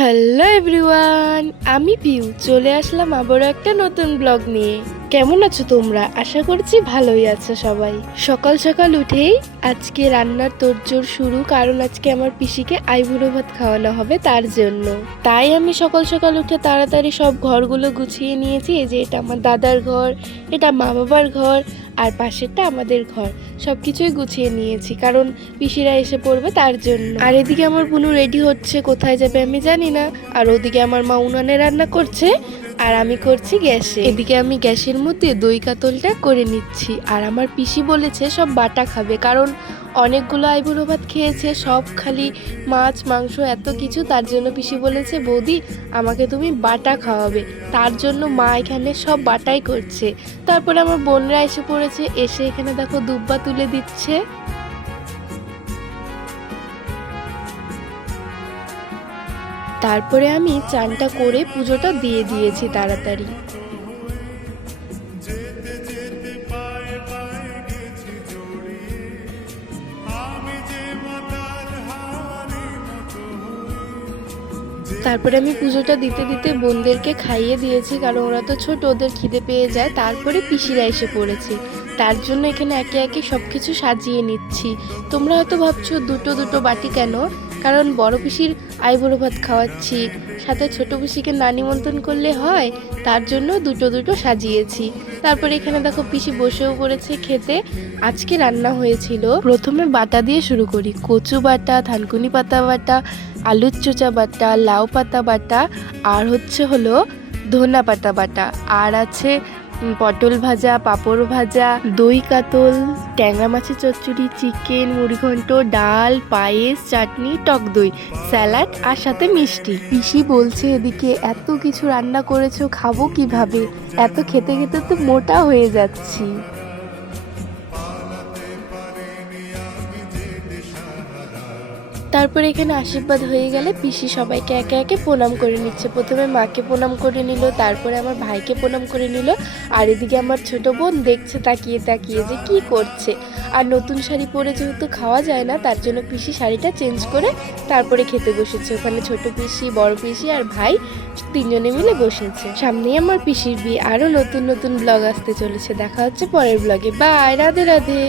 Hello everyone, আমি পিউ চলে আসলাম আবারও একটা নতুন ব্লগ নিয়ে। কেমন আছো তোমরা? আশা করছি ভালোই আছো সবাই। সকাল সকাল উঠেই আজকে রান্নার তোড়জোড় শুরু, কারণ আজকে আমার পিসিকে আইবুড়ো ভাত খাওয়ানো হবে তার জন্য। তাই আমি সকাল সকাল উঠে তাড়াতাড়ি সব ঘরগুলো গুছিয়ে নিয়েছি। এই যে এটা আমার দাদার ঘর, এটা মা বাবার ঘর, আর পাশেরটা আমাদের ঘর। সবকিছুই গুছিয়ে নিয়েছি কারণ পিসিরা এসে পড়বে তার জন্য। আর এদিকে আমার বুনু রেডি হচ্ছে, কোথায় যাবে আমি জানি না। আর ওদিকে আমার মা উনানে রান্না করছে আর আমি করছি গ্যাসে। এদিকে আমি গ্যাসের মধ্যে দই কাতলটা করে নিচ্ছি। আর আমার পিসি বলেছে সব বাটা খাবে, কারণ অনেকগুলো আইবুড়ো ভাত খেয়েছে, সব খালি মাছ মাংস এত কিছু। তার জন্য পিসি বলেছে বৌদি আমাকে তুমি বাটা খাওয়াবে, তার জন্য মা এখানে সব বাটাই করছে। তারপরে আমার বোনরা এসে পড়েছে, এসে এখানে দেখো দুব্বা তুলে দিচ্ছে। তারপরে আমি চানটা করে পুজোটা দিয়ে দিয়েছি তাড়াতাড়ি। তারপরে আমি পুজোটা দিতে দিতে বোনদেরকে খাইয়ে দিয়েছি, কারণ ওরা তো ছোট, ওদের খিদে পেয়ে যায়। তারপরে পিসিরা এসে পড়েছে, তার জন্য এখানে একে একে সব কিছু সাজিয়ে নিচ্ছি। তোমরা হয়তো ভাবছো দুটো দুটো বাটি কেন, কারণ বড় পিসির আইবুড়ো ভাত খাওয়াচ্ছি, সাথে ছোট পিসিকে না নিমন্ত্রণ করলে হয়, তার জন্য দুটো দুটো সাজিয়েছি। তারপরে এখানে দেখো পিসি বসেও পড়েছে খেতে। আজকে রান্না হয়েছিল, প্রথমে বাটা দিয়ে শুরু করি। কচু বাটা, থানকুনি পাতা বাটা, আলুর চোচা বাটা, লাউ পাতা বাটা, আর হলো ধনা পাতা বাটা, আর আছে পটল ভাজা, পাঁপড় ভাজা, দই কাতল, ট্যাংরা মাছের চচ্চড়ি, চিকেন, মুড়িঘণ্ট, ডাল, পায়েস, চাটনি, টক দই, স্যালাড, আর সাথে মিষ্টি। পিসি বলছে এদিকে এত কিছু রান্না করেছো, খাবো কিভাবে? এত খেতে খেতে তো মোটা হয়ে যাচ্ছি। তারপর এখানে আশীর্বাদ হয়ে গেলে পিসি সবাইকে একে একে প্রণাম করে নিচ্ছে। প্রথমে মাকে প্রণাম করে নিল, তারপরে আমার ভাইকে প্রণাম করে নিল। আর এদিকে আমার ছোট বোন দেখছে তাকিয়ে তাকিয়ে যে কি করছে। আর নতুন শাড়ি পরে যেহেতু খাওয়া যায় না, তার জন্য পিসি শাড়িটা চেঞ্জ করে তারপরে খেতে বসেছে। ওখানে ছোট পিসি, বড় পিসি আর ভাই তিনজনে মিলে বসেছে। সামনেই আমার পিসির বিয়ে। আরও নতুন নতুন ব্লগ আসতে চলেছে। দেখা হচ্ছে পরের ব্লগে। বাই, রাধে রাধে।